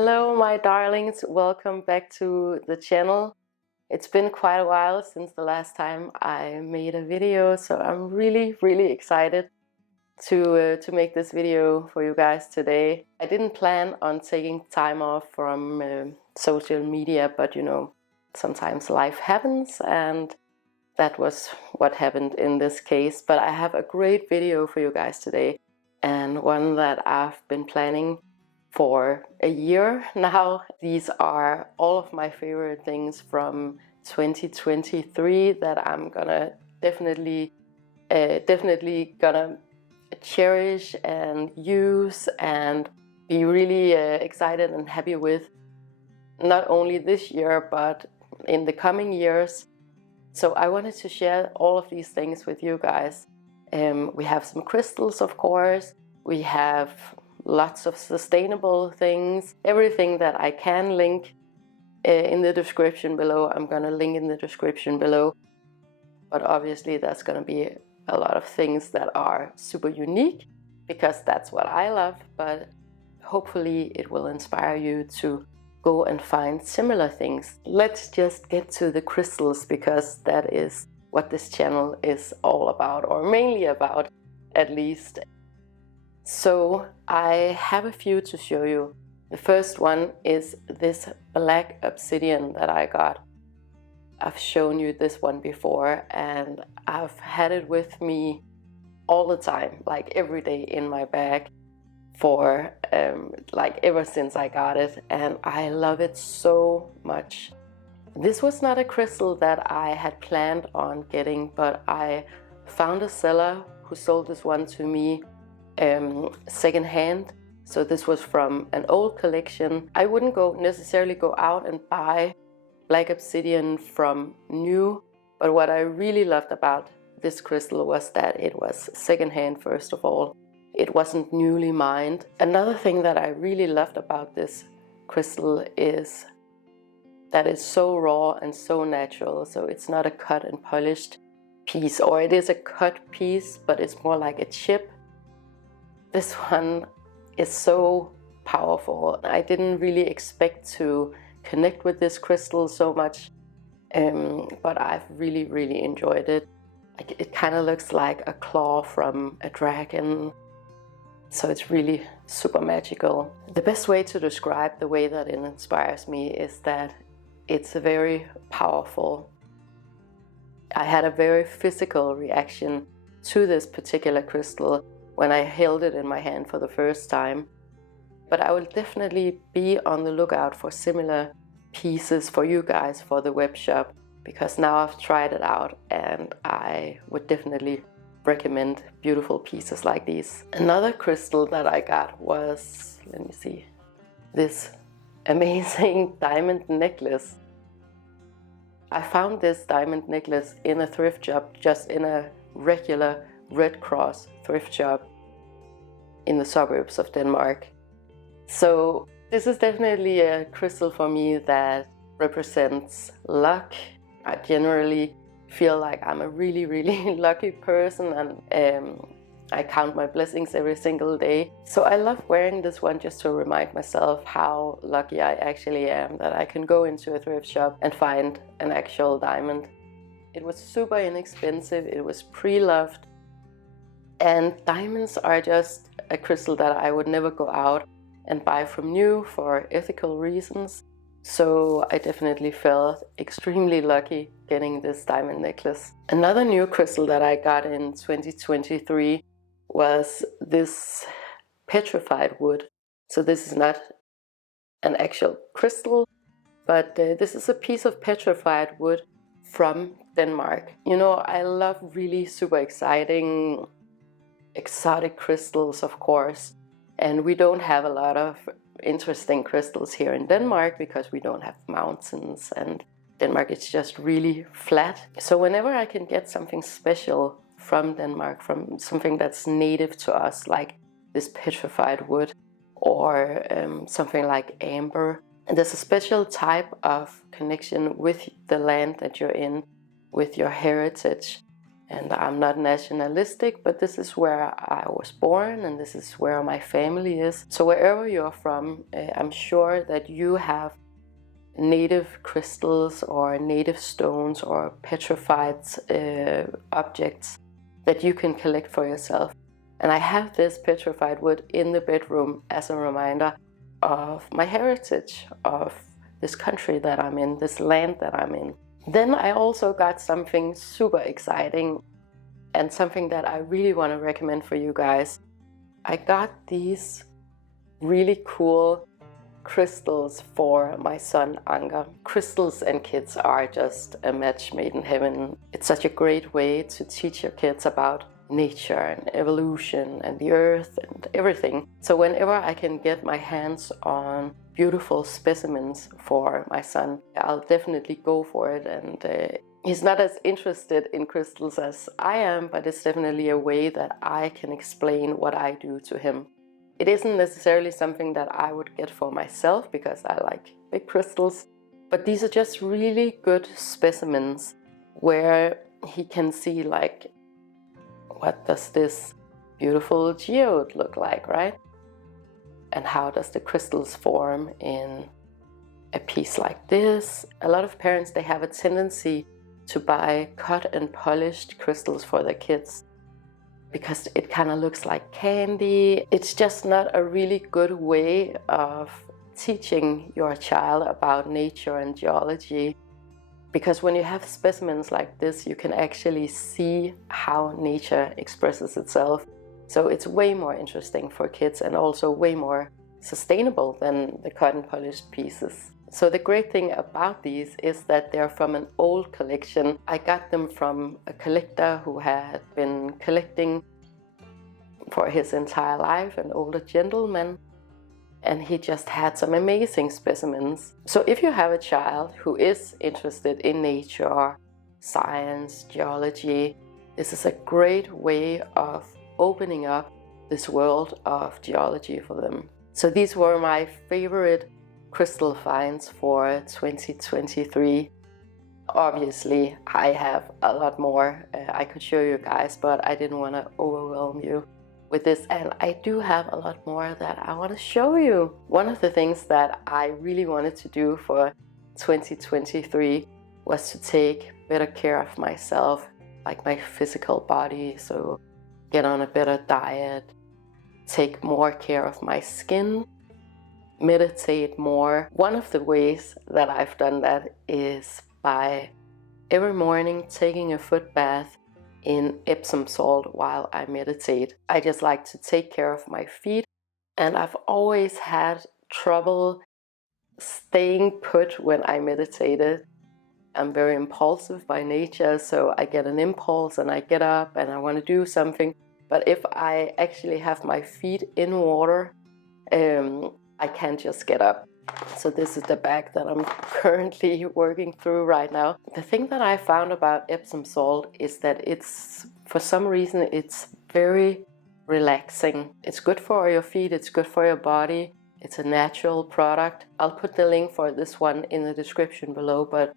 Hello my darlings, welcome back to the channel. It's been quite a while since the last time I made a video, so I'm really excited to make this video for you guys today. I didn't plan on taking time off from social media, but you know, sometimes life happens, and that was what happened in this case. But I have a great video for you guys today, and one that I've been planning for a year now. These are all of my favorite things from 2023 that I'm gonna definitely gonna cherish and use and be really excited and happy with, not only this year but in the coming years. So I wanted to share all of these things with you guys. We have some crystals, of course. We have lots of sustainable things. Everything that I can link in the description below, I'm gonna link in the description below. But obviously that's gonna be a lot of things that are super unique, because that's what I love. But hopefully it will inspire you to go and find similar things. Let's just get to the crystals, because that is what this channel is all about, or mainly about at least. So I have a few to show you. The first one is this black obsidian that I got. I've shown you this one before, and I've had it with me all the time, like every day in my bag for like ever since I got it, and I love it so much. This was not a crystal that I had planned on getting, but I found a seller who sold this one to me secondhand. So this was from an old collection. I wouldn't necessarily go out and buy black obsidian from new, but what I really loved about this crystal was that it was secondhand. First of all, it wasn't newly mined. Another thing that I really loved about this crystal is that it's so raw and so natural. So it's not a cut and polished piece, or it is a cut piece, but it's more like a chip. This one is so powerful. I didn't really expect to connect with this crystal so much, but I've really enjoyed it. It kind of looks like a claw from a dragon, so it's really super magical. The best way to describe the way that it inspires me is that it's very powerful. I had a very physical reaction to this particular crystal when I held it in my hand for the first time. But I will definitely be on the lookout for similar pieces for you guys for the web shop, because now I've tried it out and I would definitely recommend beautiful pieces like these. Another crystal that I got was, let me see, this amazing diamond necklace. I found this diamond necklace in a thrift shop, just in a regular Red Cross thrift shop in the suburbs of Denmark. So this is definitely a crystal for me that represents luck. I generally feel like I'm a really lucky person, and I count my blessings every single day. So I love wearing this one just to remind myself how lucky I actually am, that I can go into a thrift shop and find an actual diamond. It was super inexpensive, it was pre-loved, and diamonds are just a crystal that I would never go out and buy from new for ethical reasons. So I definitely felt extremely lucky getting this diamond necklace. Another new crystal that I got in 2023 was this petrified wood. So this is not an actual crystal, but this is a piece of petrified wood from Denmark. You know, I love really super exotic crystals, of course, and we don't have a lot of interesting crystals here in Denmark because we don't have mountains, and Denmark is just really flat. So whenever I can get something special from Denmark, from something that's native to us, like this petrified wood, or something like amber, and there's a special type of connection with the land that you're in, with your heritage, And I'm not nationalistic, but this is where I was born and this is where my family is. So wherever you're from, I'm sure that you have native crystals or native stones or petrified objects that you can collect for yourself. And I have this petrified wood in the bedroom as a reminder of my heritage, of this country that I'm in, this land that I'm in. Then I also got something super exciting and something that I really want to recommend for you guys. I got these really cool crystals for my son Anka. Crystals and kids are just a match made in heaven. It's such a great way to teach your kids about nature and evolution and the earth and everything. So whenever I can get my hands on beautiful specimens for my son, I'll definitely go for it. And he's not as interested in crystals as I am, but it's definitely a way that I can explain what I do to him. It isn't necessarily something that I would get for myself because I like big crystals, but these are just really good specimens where he can see, like, what does this beautiful geode look like, right? And how does the crystals form in a piece like this? A lot of parents, they have a tendency to buy cut and polished crystals for their kids because it kind of looks like candy. It's just not a really good way of teaching your child about nature and geology, because when you have specimens like this, you can actually see how nature expresses itself. So it's way more interesting for kids and also way more sustainable than the cut and polished pieces. So the great thing about these is that they're from an old collection. I got them from a collector who had been collecting for his entire life, an older gentleman, and he just had some amazing specimens. So if you have a child who is interested in nature, science, geology, this is a great way of opening up this world of geology for them. So these were my favorite crystal finds for 2023. Obviously, I have a lot more I could show you guys, but I didn't want to overwhelm you with this, and I do have a lot more that I want to show you. One of the things that I really wanted to do for 2023 was to take better care of myself, like my physical body, so get on a better diet, take more care of my skin, meditate more. One of the ways that I've done that is by every morning taking a foot bath in Epsom salt while I meditate. I just like to take care of my feet, and I've always had trouble staying put when I meditated. I'm very impulsive by nature, so I get an impulse and I get up and I want to do something. But if I actually have my feet in water, I can't just get up. So this is the bag that I'm currently working through right now. The thing that I found about Epsom salt is that it's, for some reason, it's very relaxing. It's good for your feet, it's good for your body. It's a natural product. I'll put the link for this one in the description below, but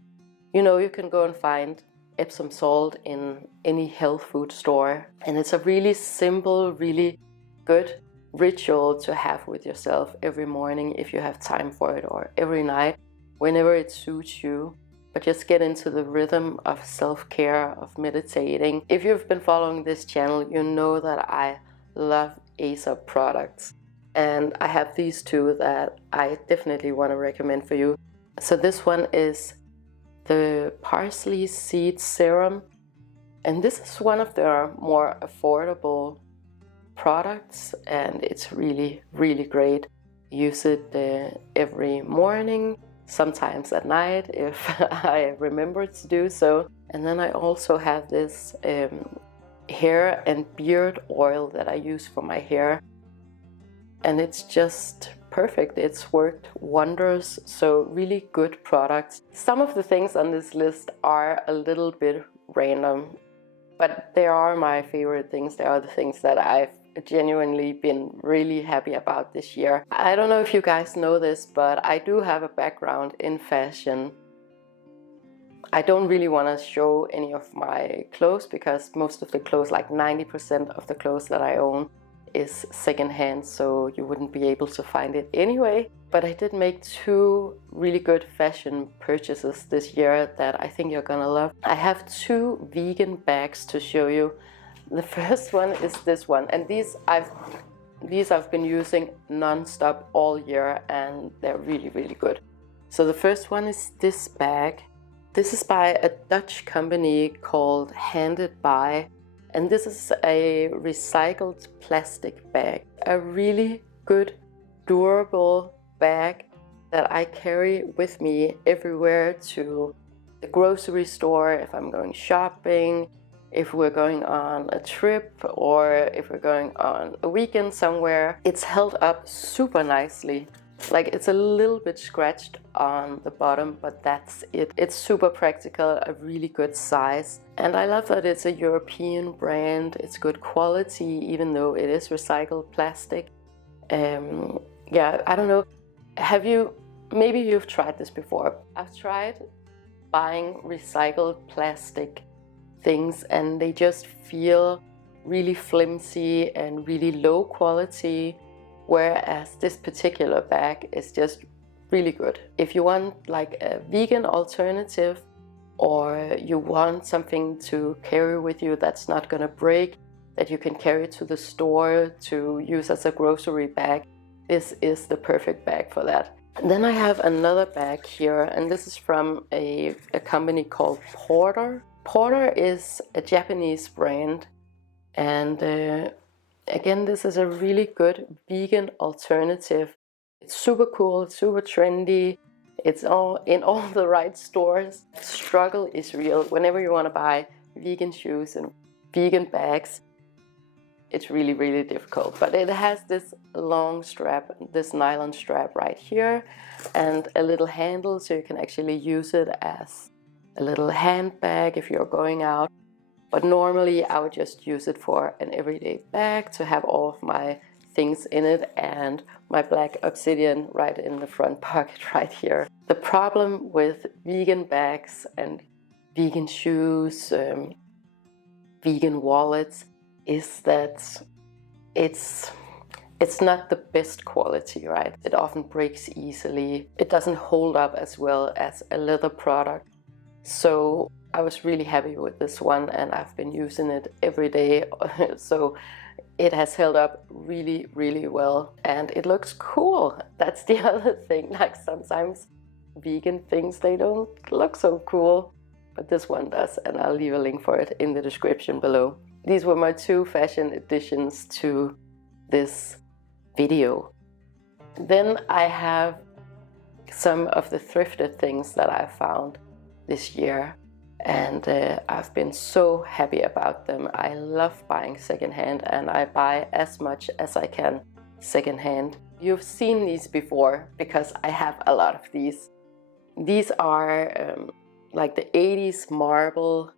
you know, you can go and find Epsom salt in any health food store. And it's a really simple, really good ritual to have with yourself every morning if you have time for it, or every night, whenever it suits you. But just get into the rhythm of self-care, of meditating. If you've been following this channel, you know that I love AESOP products. And I have these two that I definitely want to recommend for you. So this one is the Parsley Seed Serum. And this is one of their more affordable products, and it's really, really great. Use it every morning, sometimes at night if I remember to do so. And then I also have this hair and beard oil that I use for my hair, and it's just perfect. It's worked wonders. So really good products. Some of the things on this list are a little bit random, but they are my favorite things. They are the things that I've genuinely been really happy about this year. I don't know if you guys know this, but I do have a background in fashion. I don't really want to show any of my clothes because most of the clothes, like 90% of the clothes that I own, is secondhand, so you wouldn't be able to find it anyway. But I did make 2 really good fashion purchases this year that I think you're gonna love. I have 2 vegan bags to show you. The first one is this one, and these I've been using non-stop all year, and they're really, really good. So the first one is this bag. This is by a Dutch company called Handed By, and this is a recycled plastic bag. A really good, durable bag that I carry with me everywhere, to the grocery store, if I'm going shopping, if we're going on a trip, or if we're going on a weekend somewhere. It's held up super nicely. Like, it's a little bit scratched on the bottom, but that's it. It's super practical, a really good size. And I love that it's a European brand. It's good quality, even though it is recycled plastic. Yeah, I don't know. Maybe you've tried this before. I've tried buying recycled plastic things, and they just feel really flimsy and really low quality. Whereas this particular bag is just really good. If you want like a vegan alternative, or you want something to carry with you that's not gonna break, that you can carry to the store to use as a grocery bag, this is the perfect bag for that. And then I have another bag here, and this is from a company called Porter. Porter is a Japanese brand, and again, this is a really good vegan alternative. It's super cool, it's super trendy. It's all in all the right stores. The struggle is real. Whenever you want to buy vegan shoes and vegan bags, it's really, really difficult. But it has this long strap, this nylon strap right here, and a little handle, so you can actually use it as a little handbag if you're going out. But normally I would just use it for an everyday bag, to have all of my things in it, and my black Obsidian right in the front pocket right here. The problem with vegan bags and vegan shoes, vegan wallets, is that it's not the best quality, right? It often breaks easily. It doesn't hold up as well as a leather product. So I was really happy with this one, and I've been using it every day. So it has held up really, really well, and it looks cool. That's the other thing. Like, sometimes vegan things, they don't look so cool, but this one does, and I'll leave a link for it in the description below. These were my 2 fashion additions to this video. Then I have some of the thrifted things that I found this year, and I've been so happy about them. I love buying secondhand, and I buy as much as I can secondhand. You've seen these before because I have a lot of these. These are like the 80s marble,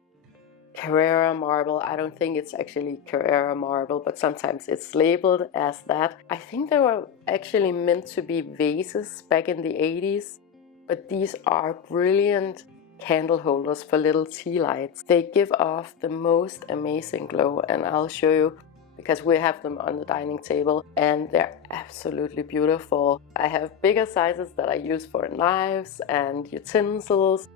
Carrara marble. I don't think it's actually Carrara marble, but sometimes it's labeled as that. I think they were actually meant to be vases back in the 80s, but these are brilliant candle holders for little tea lights. They give off the most amazing glow, and I'll show you because we have them on the dining table, and they're absolutely beautiful. I have bigger sizes that I use for knives and utensils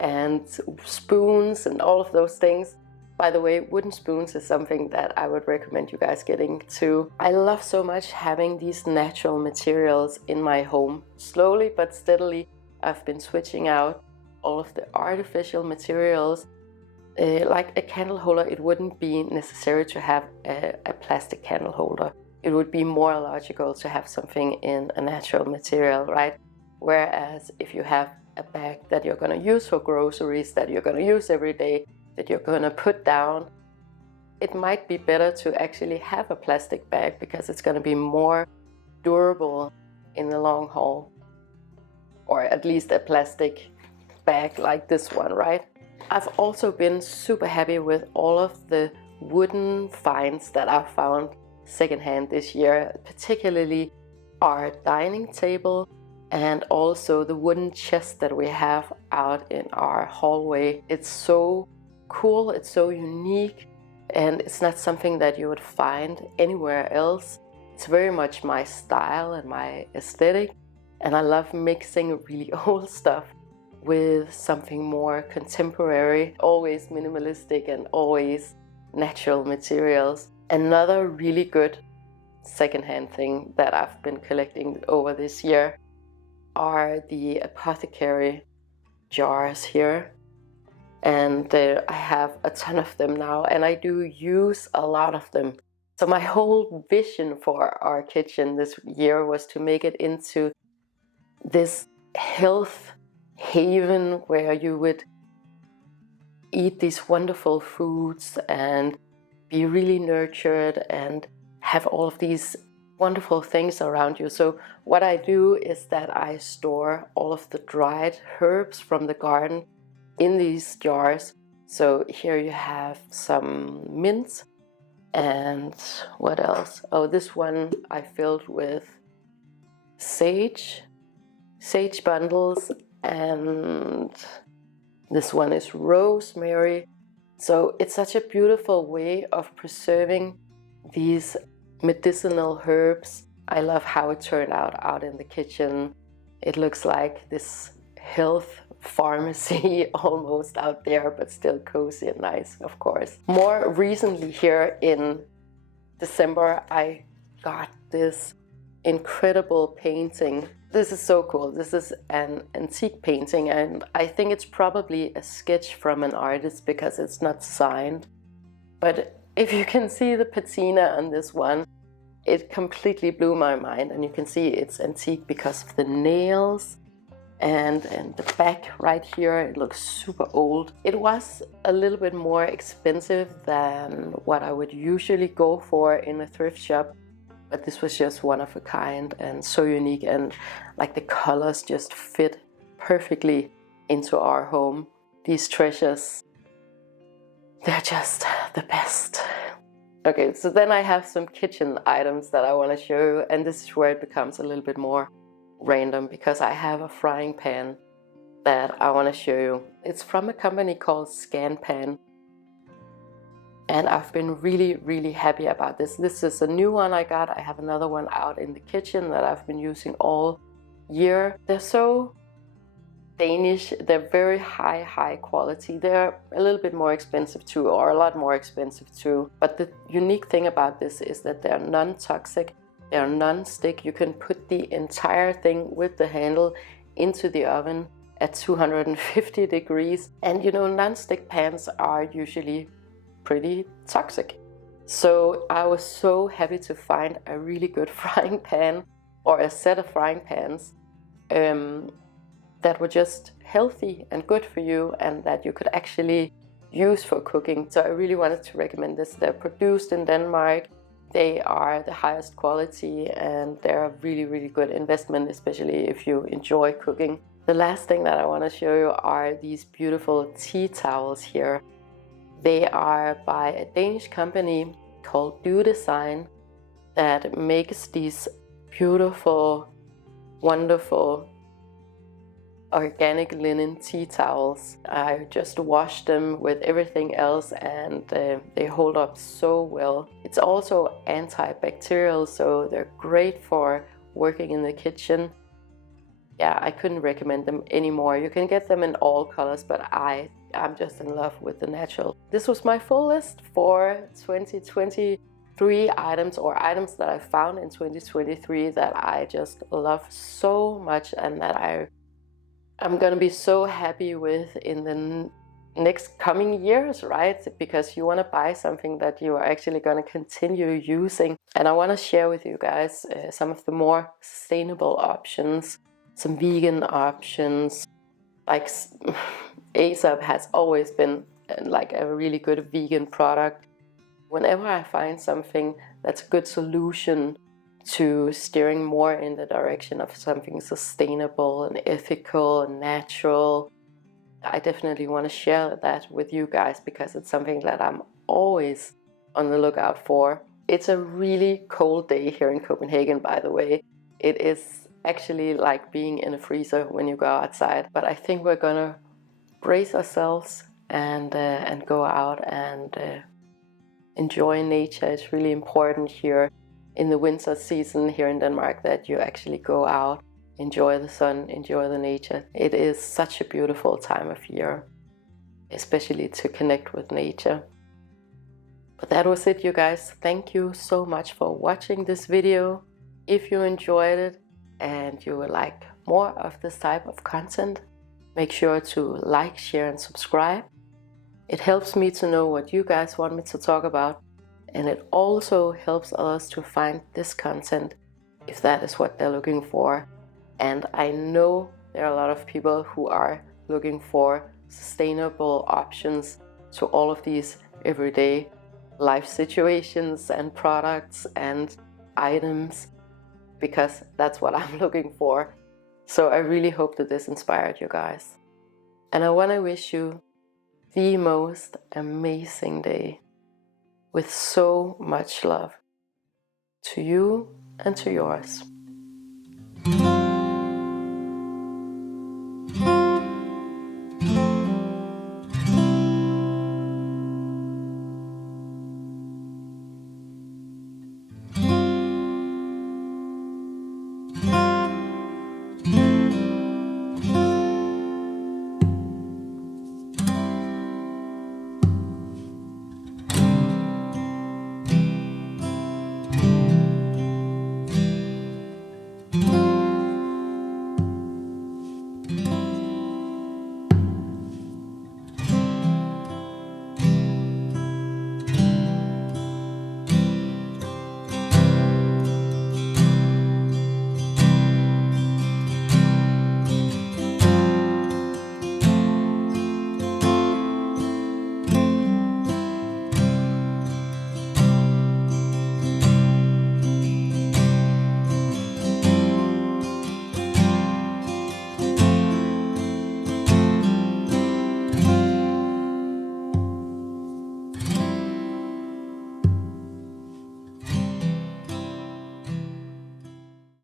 and spoons and all of those things. By the way, wooden spoons is something that I would recommend you guys getting too. I love so much having these natural materials in my home. Slowly but steadily, I've been switching out all of the artificial materials. Like a candle holder, it wouldn't be necessary to have a plastic candle holder. It would be more logical to have something in a natural material, right? Whereas if you have a bag that you're going to use for groceries, that you're going to use every day, that you're going to put down, it might be better to actually have a plastic bag because it's going to be more durable in the long haul. Or at least a plastic bag like this one, right? I've also been super happy with all of the wooden finds that I've found secondhand this year, particularly our dining table and also the wooden chest that we have out in our hallway. It's so cool, it's so unique, and it's not something that you would find anywhere else. It's very much my style and my aesthetic, and I love mixing really old stuff with something more contemporary, always minimalistic and always natural materials. Another really good secondhand thing that I've been collecting over this year are the Apothecary jars here. And I have a ton of them now, and I do use a lot of them. So my whole vision for our kitchen this year was to make it into this health haven where you would eat these wonderful foods and be really nurtured and have all of these wonderful things around you. So what I do is that I store all of the dried herbs from the garden in these jars. So here you have some mint, and what else? Oh, this one I filled with sage bundles, and this one is rosemary. So it's such a beautiful way of preserving these medicinal herbs. I love how it turned out in the kitchen. It looks like this health pharmacy almost out there, but still cozy and nice, of course. More recently here in December, I got this incredible painting. This is so cool. This is an antique painting, and I think it's probably a sketch from an artist because it's not signed. But if you can see the patina on this one, it completely blew my mind, and you can see it's antique because of the nails and the back right here. It looks super old. It was a little bit more expensive than what I would usually go for in a thrift shop, but this was just one of a kind and so unique, and like the colors just fit perfectly into our home. These treasures, they're just the best. Okay, so then I have some kitchen items that I want to show you, and this is where it becomes a little bit more random because I have a frying pan that I want to show you. It's from a company called SCANPAN, and I've been really happy about this. This is a new one I got. I have another one out in the kitchen that I've been using all year. They're so Danish. They're very high quality. They're a little bit more expensive too, or a lot more expensive too. But the unique thing about this is that they're non-toxic, they're non-stick. You can put the entire thing with the handle into the oven at 250 degrees. And you know, non-stick pans are usually pretty toxic. So I was so happy to find a really good frying pan, or a set of frying pans that were just healthy and good for you, and that you could actually use for cooking. So I really wanted to recommend this. They're produced in Denmark. They are the highest quality, and they're a really good investment, especially if you enjoy cooking. The last thing that I want to show you are these beautiful tea towels here. They are by a Danish company called Do Design that makes these beautiful, wonderful organic linen tea towels. I just washed them with everything else, and they hold up so well. It's also antibacterial, so they're great for working in the kitchen. Yeah, I couldn't recommend them anymore. You can get them in all colors, but I'm just in love with the natural. This was my full list for 2023 items, or items that I found in 2023 that I just love so much, and that I'm gonna be so happy with in the next coming years, right? Because you wanna buy something that you are actually gonna continue using. And I wanna share with you guys some of the more sustainable options, some vegan options. Like AESOP has always been like a really good vegan product. Whenever I find something that's a good solution to steering more in the direction of something sustainable and ethical and natural, I definitely want to share that with you guys, because it's something that I'm always on the lookout for. It's a really cold day here in Copenhagen, by the way. It is actually like being in a freezer when you go outside. But I think we're gonna brace ourselves and go out and enjoy nature. It's really important here in the winter season here in Denmark that you actually go out, enjoy the sun, enjoy the nature. It is such a beautiful time of year, especially to connect with nature. But that was it, you guys. Thank you so much for watching this video. If you enjoyed it and you would like more of this type of content, make sure to like, share and subscribe. It helps me to know what you guys want me to talk about, and it also helps others to find this content if that is what they're looking for. And I know there are a lot of people who are looking for sustainable options to all of these everyday life situations and products and items, because that's what I'm looking for. So I really hope that this inspired you guys. And I want to wish you the most amazing day with so much love to you and to yours.